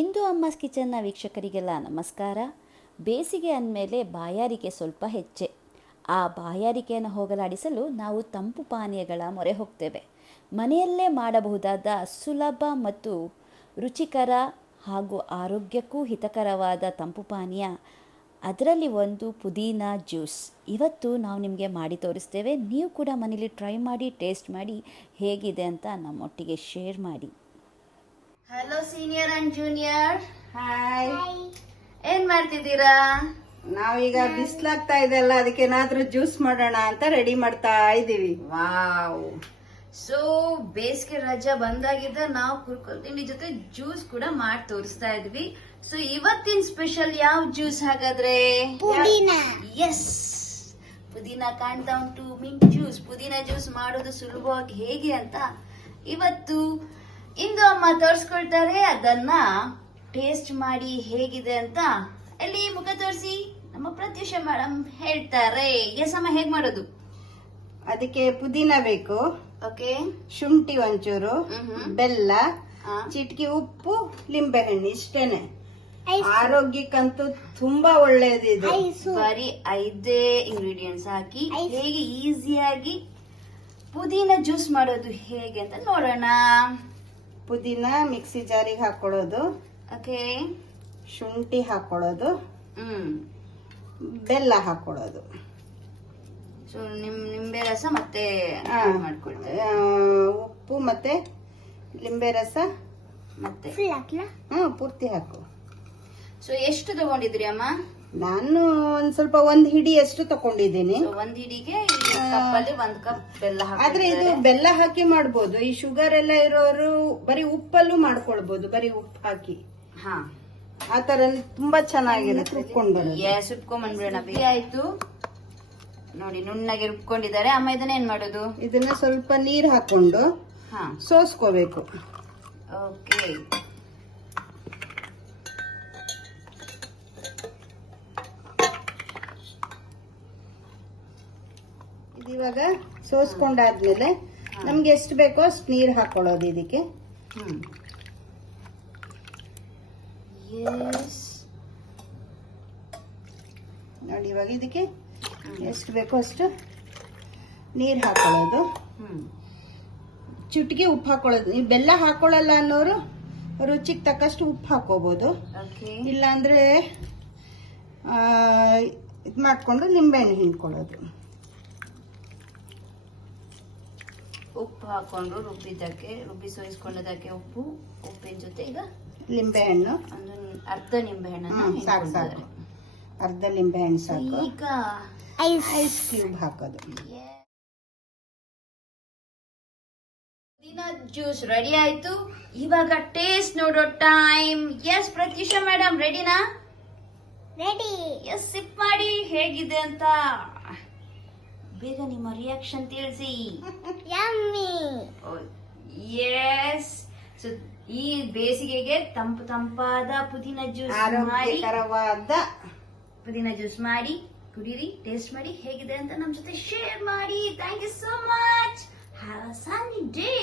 ಇಂದು ಅಮ್ಮಸ್ ಕಿಚನ್ನ ವೀಕ್ಷಕರಿಗೆಲ್ಲ ನಮಸ್ಕಾರ. ಬೇಸಿಗೆ ಅಂದಮೇಲೆ ಬಾಯಾರಿಕೆ ಸ್ವಲ್ಪ ಹೆಚ್ಚೆ. ಆ ಬಾಯಾರಿಕೆಯನ್ನು ಹೋಗಲಾಡಿಸಲು ನಾವು ತಂಪು ಪಾನೀಯಗಳ ಮೊರೆ ಹೋಗ್ತೇವೆ. ಮನೆಯಲ್ಲೇ ಮಾಡಬಹುದಾದ ಸುಲಭ ಮತ್ತು ರುಚಿಕರ ಹಾಗೂ ಆರೋಗ್ಯಕ್ಕೂ ಹಿತಕರವಾದ ತಂಪು ಪಾನೀಯ, ಅದರಲ್ಲಿ ಒಂದು ಪುದೀನಾ ಜ್ಯೂಸ್. ಇವತ್ತು ನಾವು ನಿಮಗೆ ಮಾಡಿ ತೋರಿಸ್ತೇವೆ. ನೀವು ಕೂಡ ಮನೇಲಿ ಟ್ರೈ ಮಾಡಿ, ಟೇಸ್ಟ್ ಮಾಡಿ ಹೇಗಿದೆ ಅಂತ ನಮ್ಮೊಟ್ಟಿಗೆ ಶೇರ್ ಮಾಡಿ. Hello senior and junior, hi. ಏನ್ ಮಾಡ್ತಿದ್ದೀರಾ? ನಾವೀಗ ಬಿಸ್ಲಾಗ್ತಾ ಇದೆ ಅಲ್ಲ, ಅದಕ್ಕೆ ಏನಾದ್ರೂ ಜ್ಯೂಸ್ ಮಾಡೋಣ ಅಂತ ರೆಡಿ ಮಾಡ್ತಾ ಇದೀವಿ. ವಾವ್! ಸೊ ಬೇಸಿಗೆ ರಜಾ ಬಂದಾಗಿದ್ದ ನಾವು ಕುರ್ಕುಲ್ ತಿಂಡಿ ಜೊತೆ ಜ್ಯೂಸ್ ಕೂಡ ಮಾಡಿ ತೋರಿಸ್ತಾ ಇದ್ವಿ. ಸೊ ಇವತ್ತಿನ ಸ್ಪೆಷಲ್ ಯಾವ ಜ್ಯೂಸ್ ಹಾಗಾದ್ರೆ? ಪುದೀನಾ. ಎಸ್, ಪುದೀನಾ ಕಾಣ್ತಾ ಉಂಟು. ಮಿಂಟ್ ಜ್ಯೂಸ್, ಪುದೀನಾ ಜ್ಯೂಸ್ ಮಾಡೋದು ಸುಲಭವಾಗಿ ಹೇಗೆ ಅಂತ ಇವತ್ತು ಇಂದು ಅಮ್ಮ ತೋರಿಸ್ಕೊಳ್ತಾರೆ. ಅದನ್ನ ಟೇಸ್ಟ್ ಮಾಡಿ ಹೇಗಿದೆ ಅಂತ ಎಲ್ಲಿ ಮುಖ ತೋರಿಸಿ ನಮ್ಮ ಪ್ರತ್ಯೂಷ ಮೇಡಮ್ ಹೇಳ್ತಾರೆ. ಎಸ್ ಅಮ್ಮ, ಹೇಗ್ ಮಾಡೋದು? ಅದಕ್ಕೆ ಪುದೀನ ಬೇಕು, ಓಕೆ, ಶುಂಠಿ ಒಂಚೂರು, ಬೆಲ್ಲ, ಚಿಟಕಿ ಉಪ್ಪು, ಲಿಂಬೆಹಣ್ಣು, ಇಷ್ಟೇನೆ. ಆರೋಗ್ಯಕ್ಕಂತೂ ತುಂಬಾ ಒಳ್ಳೇದಿದೆ. ಬರೀ 5 ಇಂಗ್ರೀಡಿಯೆಂಟ್ಸ್ ಹಾಕಿ ಹೇಗೆ ಈಸಿಯಾಗಿ ಪುದೀನ ಜ್ಯೂಸ್ ಮಾಡೋದು ಹೇಗೆ ಅಂತ ನೋಡೋಣ. ಪುದೀನ ಮಿಕ್ಸಿ ಜಾರಿಗೆ ಹಾಕೊಳ್ಳೋದು, ಓಕೆ, ಶುಂಠಿ ಹಾಕೊಳ್ಳೋದು, ಬೆಲ್ಲ ಹಾಕೊಳ್ಳೋದು, ಸೊ ನಿಂಬೆ ರಸ ಮತ್ತೆ ಮಾಡ್ಕೊಳ್ತೇವೆ, ಉಪ್ಪು ಮತ್ತೆ ಲಿಂಬೆ ರಸ ಮತ್ತೆ ಪೂರ್ತಿ ಹಾಕು. ಸೊ ಎಷ್ಟು ತಗೊಂಡಿದ್ರಿ ಅಮ್ಮ? ನಾನು ಒಂದ್ ಹಿಡಿಯಷ್ಟು ತಕೊಂಡಿದ್ದೀನಿ. ಒಂದ್ ಹಿಡಿಗೆ ಕಪ್ಪಲ್ಲಿ 1 ಕಪ್ ಬೆಲ್ಲ ಆದ್ರೆ ಇದು ಬೆಲ್ಲ ಹಾಕಿ ಮಾಡ್ಬೋದು. ಈ ಶುಗರ್ ಎಲ್ಲ ಇರೋರು ಬರೀ ಉಪ್ಪಲ್ಲೂ ಮಾಡ್ಕೊಳ್ಬಹುದು, ಬರೀ ಉಪ್ಪು ಹಾಕಿ. ಆ ತರ ತುಂಬಾ ಚೆನ್ನಾಗಿರುತ್ತೆ. ರುಬ್ಕೊಂಡ್ಬಿಡೋಣ. ಆಯ್ತು ನೋಡಿ, ನುಣ್ಣಗೆ ರುಬ್ಕೊಂಡಿದ್ದಾರೆ. ಅಮ್ಮ ಇದನ್ನ ಏನ್ ಮಾಡೋದು? ಇದನ್ನ ಸ್ವಲ್ಪ ನೀರ್ ಹಾಕೊಂಡು ಸೋಸ್ಕೋಬೇಕು. ಓಕೆ, ಇವಾಗ ಸೋಸ್ಕೊಂಡಾದ್ಮೇಲೆ ನಮ್ಗೆ ಎಷ್ಟು ಬೇಕೋ ಅಷ್ಟು ನೀರ್ ಹಾಕೊಳ್ಳೋದು ಇದಕ್ಕೆ. ನೋಡಿ, ಇವಾಗ ಇದಕ್ಕೆ ಎಷ್ಟು ಬೇಕೋ ಅಷ್ಟು ನೀರ್ ಹಾಕೊಳ್ಳೋದು. ಚಿಟಿಕೆ ಉಪ್ಪು ಹಾಕೊಳ್ಳೋದು. ನೀವು ಬೆಲ್ಲ ಹಾಕೊಳ್ಳಲ್ಲ ಅನ್ನೋರು ರುಚಿಗೆ ತಕ್ಕಷ್ಟು ಉಪ್ಪು ಹಾಕೋಬಹುದು. ಇಲ್ಲ ಅಂದ್ರೆ ಇದ್ ಮಾಡ್ಕೊಂಡು ನಿಂಬೆಹಣ್ಣು ಹಿಂಡ್ಕೊಳ್ಳೋದು. ಉಪ್ಪು ಹಾಕೊಂಡು ರುಬ್ಬಿ ಸೋಯಿಸ್ಕೊಂಡದಕ್ಕೆ ಉಪ್ಪಿನ ಜೊತೆ ಈಗ ಲಿಂಬೆಹಣ್ಣು, ಅರ್ಧ ನಿಂಬೆಹಣ್ಣು ಸಾಕು ಸಾಕು, ಅರ್ಧ ಲಿಂಬೆಹಣ್ಣು ಸಾಕು. ಈಗ ಐಸ್ ಕ್ಯೂಬ್ ಹಾಕೋದು. ಪುದೀನಾ ಜ್ಯೂಸ್ ರೆಡಿ ಆಯ್ತು. ಇವಾಗ ಟೇಸ್ಟ್ ನೋಡೋ ಟೈಮ್. ಎಸ್ ಪ್ರತ್ಯೂಷ ಮೇಡಮ್, ರೆಡಿನಾ? ರೆಡಿ. ಎಸ್, ಸಿಪ್ ಮಾಡಿ ಹೇಗಿದೆ ಅಂತ ಬೇಗ ನಿಮ್ಮ ರಿಯಾಕ್ಷನ್ ತಿಳಿಸಿ. ಯಮ್ಮಿ. ಎಸ್, ಸೊ ಈ ಬೇಸಿಗೆಗೆ ತಂಪಾದ ಪುದೀನ ಜ್ಯೂಸ್ ಆರೋಗ್ಯಕರವಾದ ಪುದೀನ ಜ್ಯೂಸ್ ಮಾಡಿ ಕುಡೀರಿ, ಟೇಸ್ಟ್ ಮಾಡಿ ಹೇಗಿದೆ ಅಂತ ನಮ್ಮ ಜೊತೆ ಶೇರ್ ಮಾಡಿ. Thank you so much. Have a sunny day.